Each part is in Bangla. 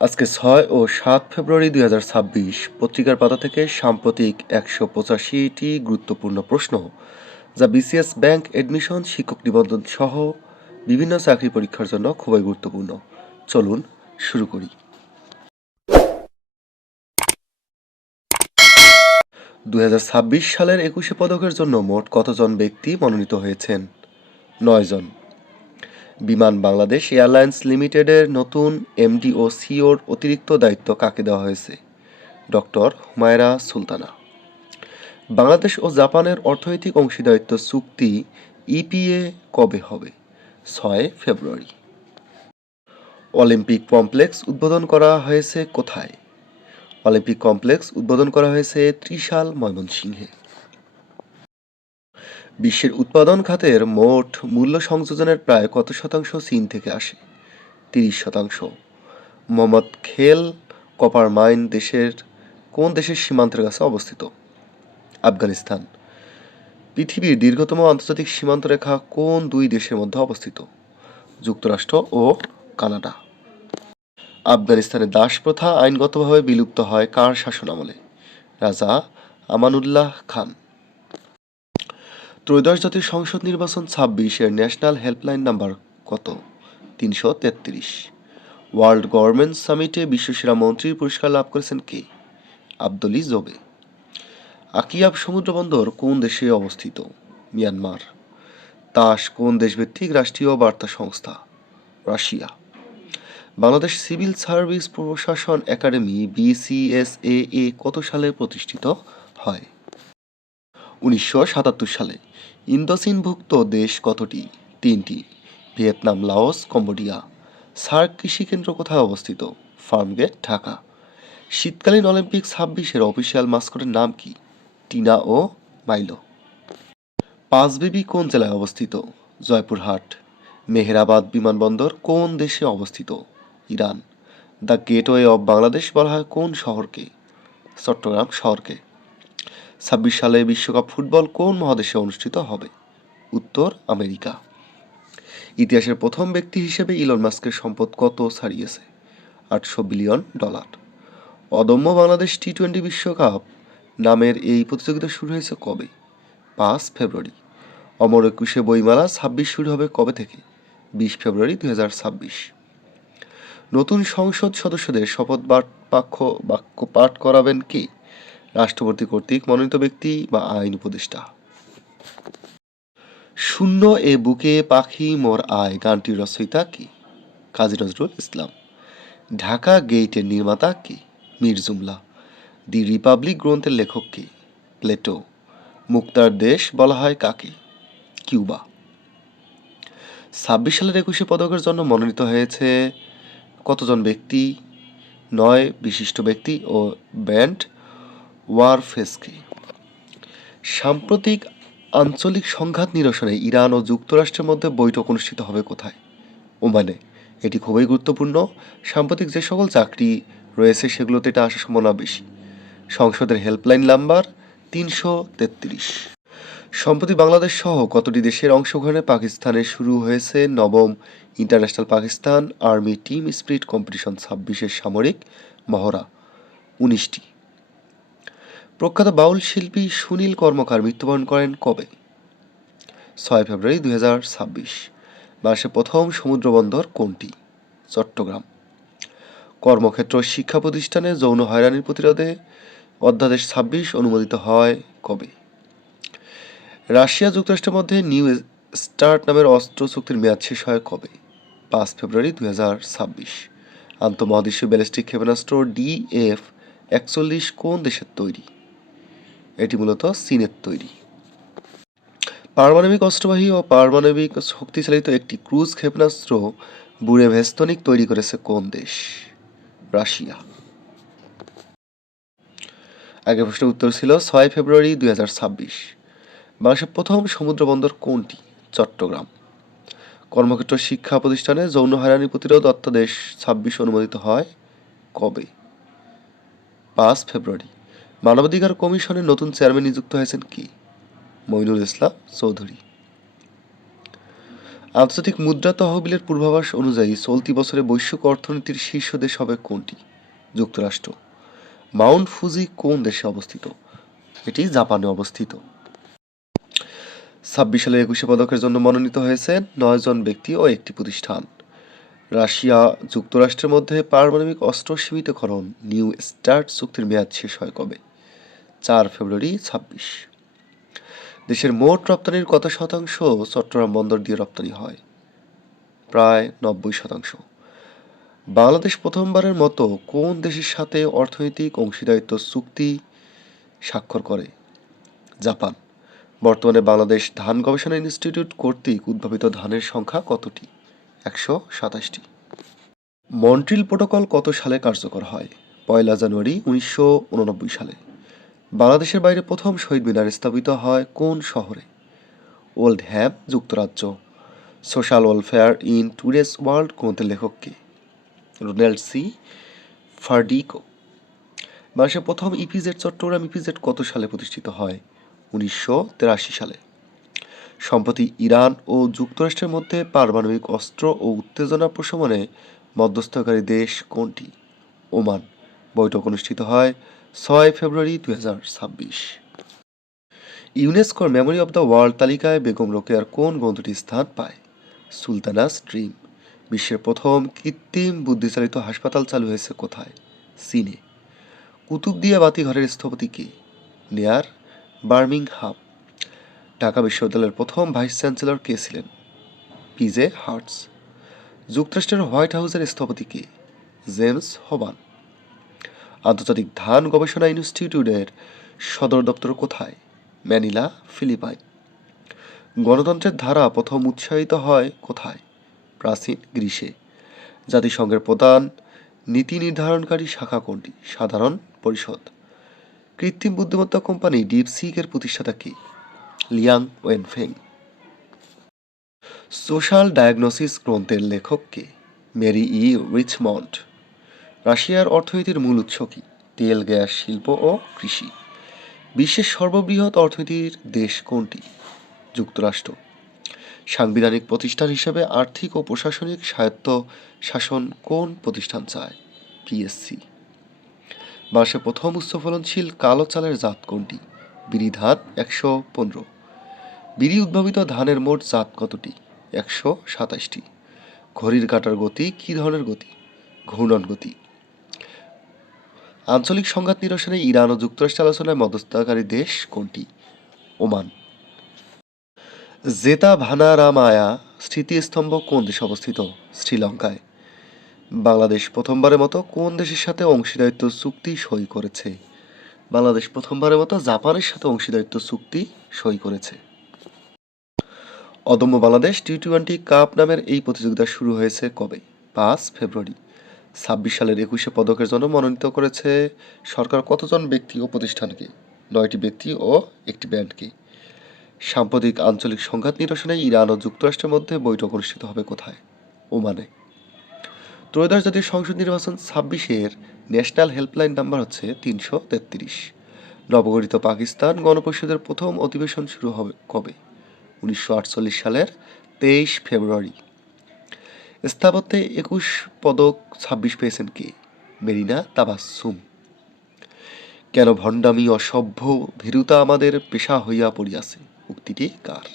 আজকে ৬ ও ৭ ফেব্রুয়ারি ২০২৬ পত্রিকার পাতা থেকে সাম্প্রতিক ১৮৫টি গুরুত্বপূর্ণ প্রশ্ন যা বিসিএস ব্যাংক এডমিশন, শিক্ষক নিবন্ধন সহ বিভিন্ন চাকরি পরীক্ষার জন্য খুবই গুরুত্বপূর্ণ। চলুন শুরু করি। ২০২৬ সালের ২১শে পদকের জন্য মোট কতজন ব্যক্তি মনোনীত হয়েছেন? ৯ জন। বিমান বাংলাদেশ এয়ারলাইন্স লিমিটেডের নতুন এমডি ও সিইওর অতিরিক্ত দায়িত্ব কাকে দেওয়া হয়েছে? ডক্টর হুমায়রা সুলতানা। বাংলাদেশ ও জাপানের অর্থনৈতিক অংশীদারিত্ব চুক্তি ইপিএ কবে হবে? ৬ ফেব্রুয়ারি। অলিম্পিক কমপ্লেক্স উদ্বোধন করা হয়েছে কোথায়? অলিম্পিক কমপ্লেক্স উদ্বোধন করা হয়েছে ত্রিশাল, ময়মনসিংহে। বিশ্বের উৎপাদন খাতের মোট মূল্য সংযোজনের প্রায় কত শতাংশ চীন থেকে আসে? ৩০%। মোহাম্মদ খেল কপার মাইন কোন দেশের সীমান্তের কাছে অবস্থিত? আফগানিস্তান। পৃথিবীর দীর্ঘতম আন্তর্জাতিক সীমান্ত রেখা কোন দুই দেশের মধ্যে অবস্থিত? যুক্তরাষ্ট্র ও কানাডা। আফগানিস্তানে দাস প্রথা আইনগতভাবে বিলুপ্ত হয় কার শাসনামলে? রাজা আমানুল্লাহ খান। ত্রয়োদশ জাতীয় সংসদ নির্বাচন ২৬ এর ন্যাশনাল হেল্পলাইন নাম্বার কত? ৩৩৩। ওয়ার্ল্ড গভর্নমেন্ট সামিটে বিশ্বসেরা মন্ত্রীর পুরস্কার লাভ করেছেন কে? আবদুলি জোবে। আকিয়াব সমুদ্রবন্দর কোন দেশে অবস্থিত? মিয়ানমার। তাস কোন দেশভিত্তিক রাষ্ট্রীয় বার্তা সংস্থা? রাশিয়া। বাংলাদেশ সিভিল সার্ভিস প্রশাসন একাডেমি বিসিএসএ কত সালে প্রতিষ্ঠিত হয়? ১৯৭৭ সালে। ইন্দোচীনভুক্ত দেশ কতটি? ৩টি। Vietnam, Laos, Cambodia. সার্ক কৃষিকেন্দ্র কোথায় অবস্থিত? ফার্মগেট, ঢাকা। শীতকালীন অলিম্পিক ২৬-এর অফিসিয়াল মাস্কটের নাম কি? টিনা ও মাইলো। পাঁচবিবি কোন জেলায় অবস্থিত? জয়পুরহাট। মেহেরাবাদ বিমানবন্দর কোন দেশে অবস্থিত? Iran. The gateway of Bangladesh বলা হয় কোন শহরকে? চট্টগ্রাম শহরকে। ২৬ সালে বিশ্বকাপ ফুটবল কোন মহাদেশে অনুষ্ঠিত হবে? উত্তর আমেরিকা। ইতিহাসের প্রথম ব্যক্তি হিসেবে ইলন মাস্কের সম্পদ কত ছাড়িয়েছে? $৮০০ বিলিয়ন। অদম্য বাংলাদেশ টি-২০ বিশ্বকাপ নামের এই প্রতিযোগিতা শুরু হয়েছে কবে? ৫ ফেব্রুয়ারি। অমর একুশে বইমেলা ২৬ শুরু হবে কবে থেকে? ২০ ফেব্রুয়ারি ২০২৬। নতুন সংসদ সদস্যদের শপথ বাক্য পাঠ করাবেন কে? রাষ্ট্রপতি কর্তৃক মনোনীত ব্যক্তি বা আইন উপদেষ্টা। শূন্য এ বুকে পাখি মোর আয় গানটির রচয়িতা কে? কাজী নজরুল ইসলাম। ঢাকা গেইটের নির্মাতা কে? মীর জুমলা। দি রিপাবলিক গ্রন্থের লেখক কে? প্লেটো। মুক্তার দেশ বলা হয় কাকে? কিউবা। ২৬ সালের ২১শে পদকের জন্য মনোনীত হয়েছে কতজন ব্যক্তি? ৯ বিশিষ্ট ব্যক্তি ও ব্যান্ড ওয়ারফেসকে। সাম্প্রতিক আঞ্চলিক সংঘাত নিরসনে ইরান ও যুক্তরাষ্ট্রের মধ্যে বৈঠক অনুষ্ঠিত হবে কোথায়? ওমানে। এটি খুবই গুরুত্বপূর্ণ। সাম্প্রতিক যে সকল চাকরি রয়েছে সেগুলোতে এটা আসার সম্ভাবনা বেশি। সংসদের হেল্পলাইন নাম্বার ৩৩৩। সম্প্রতি বাংলাদেশ সহ কতটি দেশের অংশগ্রহণে পাকিস্তানে শুরু হয়েছে নবম international Pakistan army team spirit competition ২৬-এর সামরিক মহড়া? ১৯টি। প্রখ্যাত বাউল শিল্পী সুনীল কর্মকার মৃত্যুবরণ করেন কবে? ৬ ফেব্রুয়ারি ২০২৬। বাংলাদেশের প্রথম সমুদ্রবন্দর কোনটি? চট্টগ্রাম। কর্মক্ষেত্র শিক্ষা প্রতিষ্ঠানে যৌন হয়রানির প্রতিরোধে অধ্যাদেশ ২৬ অনুমোদিত হয় কবে? রাশিয়া যুক্তরাষ্ট্রের মধ্যে নিউ স্টার্ট নামের অস্ত্র চুক্তির মেয়াদ শেষ হয় কবে? ৫ ফেব্রুয়ারি ২০২৬। আন্তঃমহাদেশীয় ব্যালিস্টিক ক্ষেপণাস্ত্র DF-৪১ কোন দেশের তৈরি? এটি মূলত চীনের তৈরি। পারমাণবিক অস্ত্রবাহী ও পারমাণবিক শক্তিচালিত একটি ক্রুজ ক্ষেপণাস্ত্র বুরেভেস্তনিক তৈরি করেছে কোন দেশ? রাশিয়া। আগের প্রশ্নের উত্তর ছিল ৬ ফেব্রুয়ারি ২০২৬। বাংলাদেশের প্রথম সমুদ্রবন্দর কোনটি? চট্টগ্রাম। কর্মক্ষেত্র শিক্ষা প্রতিষ্ঠানে যৌন হয়রানি প্রতিরোধ অধ্যাদেশ ২৬ অনুমোদিত হয় কবে? ৫ ফেব্রুয়ারি। মানবাধিকার কমিশনের নতুন চেয়ারম্যান নিযুক্ত হয়েছেন কি? মইনুল ইসলাম চৌধুরী। আন্তর্জাতিক মুদ্রা তহবিলের পূর্বাভাস অনুযায়ী চলতি বছরে বৈশ্বিক অর্থনীতির শীর্ষ দেশ হবে কোনটি? যুক্তরাষ্ট্র। মাউন্ট ফুজি কোন দেশে অবস্থিত? এটি জাপানে অবস্থিত। 26 সালে 21 পদকের জন্য মনোনীত হয়েছে 9 জন ব্যক্তি ও একটি প্রতিষ্ঠান। রাশিয়া যুক্তরাষ্ট্রের মধ্যে পারমাণবিক অস্ত্র সীমিতকরণ নিউ স্টার্ট চুক্তির মেয়াদ শেষ হয় কবে? 4 ফেব্রুয়ারি 26। দেশের মোট রপ্তানির কত শতাংশ চট্টগ্রাম বন্দর দিয়ে রপ্তানি হয়? প্রায় 90%। বাংলাদেশ প্রথমবারের মতো কোন দেশের সাথে অর্থনৈতিক অংশীদারিত্ব চুক্তি স্বাক্ষর করে? জাপান। বর্তমানে বাংলাদেশ ধান গবেষণা ইনস্টিটিউট কর্তৃক উদ্ভাবিত ধানের সংখ্যা কতটি? 127টি। মন্ট্রিল প্রোটোকল কত সালে কার্যকর হয়? 1 জানুয়ারি 1989 সালে। বাংলাদেশের বাইরে প্রথম শহীদ মিনার স্থাপিত হয় কোন শহরে? ওল্ড হ্যাম, যুক্তরাজ্য। Social welfare in today's world গ্রন্থের লেখক কে? Ronald C ফার্ডিকো। বাংলাদেশের প্রথম ইপিজেড চট্টগ্রাম ইপিজেড কত সালে প্রতিষ্ঠিত হয়? 1983 সালে। সম্প্রতি ইরান ও যুক্তরাষ্ট্রের মধ্যে পারমাণবিক অস্ত্র ও উত্তেজনা প্রশমনে মধ্যস্থকারী দেশ কোনটি? ওমান। বৈঠক অনুষ্ঠিত হয় 6 ফেব্রুয়ারি 2026। ইউনেস্কোর মেমোরি অব দ্য ওয়ার্ল্ড তালিকায় বেগম রোকেয়ার কোন গ্রন্থটি স্থান পায়? সুলতানাস ড্রিম। বিশ্বের প্রথম কৃত্রিম বুদ্ধিচালিত হাসপাতাল চালু হয়েছে কোথায়? চীনে। কুতুবদিয়া বাতিঘরের স্থপতি কে? নেয়ার বার্মিংহাম। ঢাকা বিশ্ববিদ্যালয়ের প্রথম ভাইস চ্যান্সেলর কে ছিলেন? PJ hertz. যুক্তরাষ্ট্রের হোয়াইট হাউসের স্থপতি কে? জেমস হবান। আন্তর্জাতিক ধান গবেষণা ইনস্টিটিউটের সদর দপ্তর কোথায়? Manila, Philippines. গণতন্ত্রের ধারা প্রথম উৎসাহিত হয় কোথায়? প্রাচীন গ্রীসে। জাতিসংঘের প্রধান নীতি নির্ধারণকারী শাখা কোনটি? সাধারণ পরিষদ। কৃত্রিম বুদ্ধিমত্তা কোম্পানি ডিপসিকের প্রতিষ্ঠাতা কে? লিয়াং ওয়েনফেং। সোশ্যাল ডায়াগনোসিস গ্রন্থের লেখক কে? মেরি ই রিচমন্ড। রাশিয়ার অর্থনীতির মূল উৎস কি? তেল, গ্যাস, শিল্প ও কৃষি। বিশ্বের সর্ববৃহৎ অর্থনীতির দেশ কোনটি? যুক্তরাষ্ট্র। সাংবিধানিক প্রতিষ্ঠান হিসেবে আর্থিক ও প্রশাসনিক স্বায়ত্ত শাসন কোন প্রতিষ্ঠান চায়? পিএসসি। বাংলাদেশের প্রথম উচ্চফলনশীল কালো চালের জাত কোনটি? বিরি ধান 115। বিরি উদ্ভাবিত ধানের মোট জাত কতটি? 127টি। ঘড়ির কাঁটার গতি কী ধরনের গতি? ঘূর্ণন গতি। আঞ্চলিক সংঘাত নিরসনে ইরান ও যুক্তরাষ্ট্রের আলোচনায় মধ্যস্থতাকারী দেশ কোনটি? ওমান। জেতা ভানারামায়া স্মৃতিস্তম্ভ কোন দেশে অবস্থিত? শ্রীলঙ্কায়। বাংলাদেশ প্রথমবারের মতো কোন দেশের সাথে অংশীদারিত্ব চুক্তি সই করেছে? বাংলাদেশ প্রথমবারের মতো জাপানের সাথে অংশীদারিত্ব চুক্তি সই করেছে। অদম্য বাংলাদেশ টি-20 কাপ নামের এই প্রতিযোগিতা শুরু হয়েছে কবে? 5 ফেব্রুয়ারি। 26 সালের 21 পদকের জন্য মনোনীত করেছে সরকার কতজন ব্যক্তি ও প্রতিষ্ঠানকে? 9টি ব্যক্তি ও একটি ব্যান্ডকে। সাম্প্রতিক আঞ্চলিক সংঘাত নিরসনে ইরান ও যুক্তরাষ্ট্রের মধ্যে বৈঠক অনুষ্ঠিত হবে কোথায়? ওমানে। ত্রয়োদশ জাতীয় সংসদ নির্বাচন 26-এর ন্যাশনাল হেল্পলাইন নাম্বার হচ্ছে 333। নবগঠিত পাকিস্তান গণপরিষদের প্রথম অধিবেশন শুরু হবে কবে? 1948 সালের 23 ফেব্রুয়ারি। স্থাপত্যে 21 পদক 26 পেয়েছেন কে? মেরিনা তাবাসসুম। কেন ভণ্ডামি অসভ্য ভীরুতা আমাদের পেশা হইয়া পড়িয়াছে, উক্তিটি কার?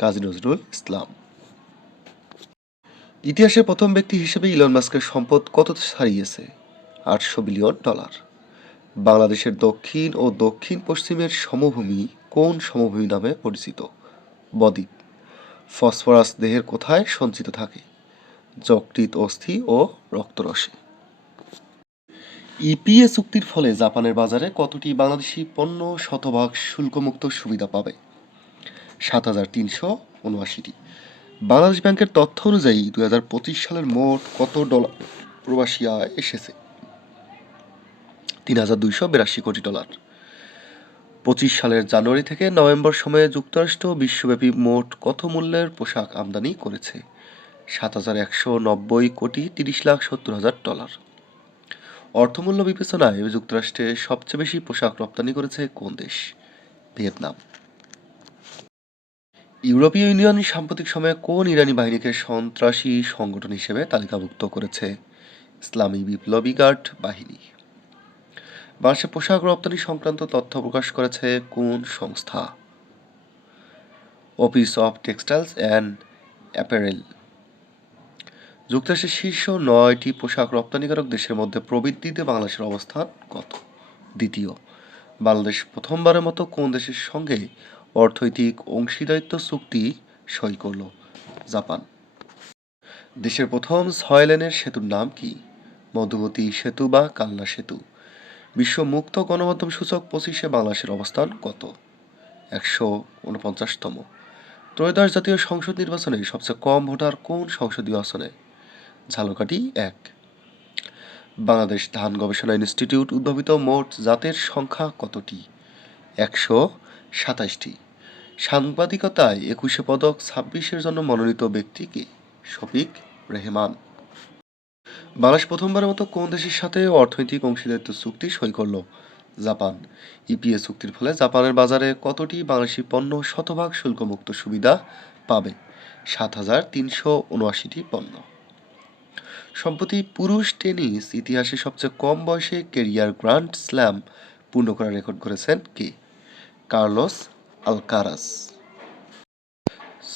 কাজী নজরুল ইসলাম। ইতিহাসের প্রথম ব্যক্তি হিসেবে ইলন মাস্কের সম্পদ কত ছাড়িয়েছে? $800 বিলিয়ন। বাংলাদেশের দক্ষিণ ও দক্ষিণ পশ্চিমের সমভূমি কোন সমভূমি নামে পরিচিত? বদ্বীপ। ফসফরাস দেহের কোথায় সঞ্চিত থাকে? যকৃৎ, অস্থি ও রক্তরসে। ইপিএ চুক্তির ফলে জাপানের বাজারে কতটি বাংলাদেশি পণ্য শতভাগ শুল্কমুক্ত সুবিধা পাবে? 7,379টি। বাংলাদেশ ব্যাংকের তথ্য অনুযায়ী 2025 সালের মোট কত ডলার প্রবাসী আয় এসেছে? 3,282 কোটি ডলার। 25 সালের জানুয়ারি থেকে নভেম্বর সময়ে যুক্তরাষ্ট্র বিশ্বব্যাপী মোট কত মূল্যের পোশাক আমদানি করেছে? 7,190 কোটি 30,70,000 ডলার। অর্থমূল্য বিবেচনায় যুক্তরাষ্ট্রে সবচেয়ে বেশি পোশাক রপ্তানি করেছে কোন দেশ? ভিয়েতনাম। ইউরোপীয় ইউনিয়ন সাম্প্রতিক সময়ে কোন ইরানি বাহিনীকে সন্ত্রাসী সংগঠন হিসেবে তালিকাভুক্ত করেছে? ইসলামী বিপ্লবী গার্ড বাহিনী। বাংলাদেশে পোশাক রপ্তানি সংক্রান্ত তথ্য প্রকাশ করেছে কোন সংস্থা? Office of textiles and apparel. যুক্তরাষ্ট্রের শীর্ষ 9টি পোশাক রপ্তানিকারক দেশের মধ্যে প্রবৃদ্ধিতে বাংলাদেশের অবস্থান কত? দ্বিতীয়। বাংলাদেশ প্রথমবারের মতো কোন দেশের সঙ্গে অর্থনৈতিক অংশীদারিত্ব চুক্তি সই করল? জাপান। দেশের প্রথম 6 লেনের সেতুর নাম কি? মধুমতি সেতু বা কালনা সেতু। বিশ্ব মুক্ত গণমাধ্যম সূচক 25-এ বাংলাদেশের অবস্থান কত? 149তম। ত্রয়োদশ জাতীয় সংসদ নির্বাচনে সবচেয়ে কম ভোটার কোন সংসদীয় আসনে? ঝালকাঠি 1। বাংলাদেশ ধান গবেষণা ইনস্টিটিউট উদ্ভাবিত মোট জাতের সংখ্যা কতটি? 127টি। সাংবাদিকতায় 21 পদক 26-এর জন্য মনোনীত ব্যক্তি কে? শফিক রেহমান। বাংলাদেশ প্রথমবারের মতো কোন দেশের সাথে অর্থনৈতিক অংশীদারিত্ব চুক্তি সই করল? জাপান। ইপিএ চুক্তির ফলে জাপানের বাজারে কতটি বাংলাদেশি পণ্য শতভাগ শুল্কমুক্ত সুবিধা পাবে? 7,379টি পণ্য। সম্প্রতি পুরুষ টেনিস ইতিহাসে সবচেয়ে কম বয়সে ক্যারিয়ার গ্র্যান্ড স্ল্যাম পূর্ণ করার রেকর্ড করেছেন কে? Carlos Alcaraz.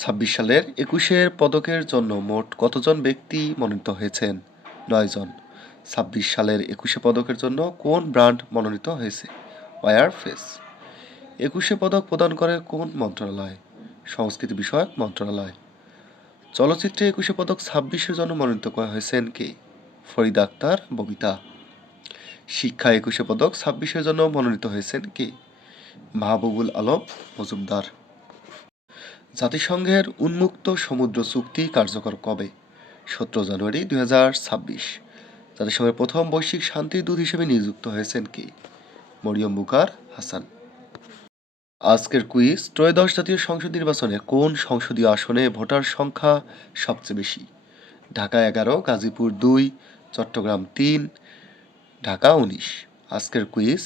26 সালের 21-এর পদকের জন্য মোট কতজন ব্যক্তি মনোনীত হয়েছেন? 9 জন। 26 সালের 21-এ পদকের জন্য কোন ব্র্যান্ড মনোনীত হয়েছে? ওয়্যারফেস। 21-এ পদক প্রদান করে কোন মন্ত্রণালয়? সংস্কৃতি বিষয়ক মন্ত্রণালয়। চলচ্চিত্রে 21-এ পদক 26-এর জন্য মনোনীত করা হয়েছেন কে? ফরিদা আক্তার ববিতা। শিক্ষা 21-এ পদক 26-এর জন্য মনোনীত হয়েছেন কে? মাহবুবুল আলম মজুমদার। জাতিসংঘের উন্মুক্ত সমুদ্র চুক্তি কার্যকর কবে? 17 জানুয়ারি 2026। জাতিসংঘের প্রথম বৈশ্বিক শান্তির দূত হিসেবে নিযুক্ত হয়েছেন কে? মরিয়ম বুকার হাসান। আজকের কুইজ, ত্রয়োদশ জাতীয় সংসদ নির্বাচনে কোন সংসদীয় আসনে ভোটার সংখ্যা সবচেয়ে বেশি? ঢাকা 11, গাজীপুর 2, চট্টগ্রাম 3, ঢাকা 19। আজকের কুইজ,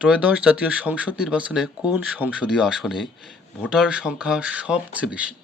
ত্রয়োদশ জাতীয় সংসদ নির্বাচনে কোন সংসদীয় আসনে ভোটার সংখ্যা সবচেয়ে বেশি?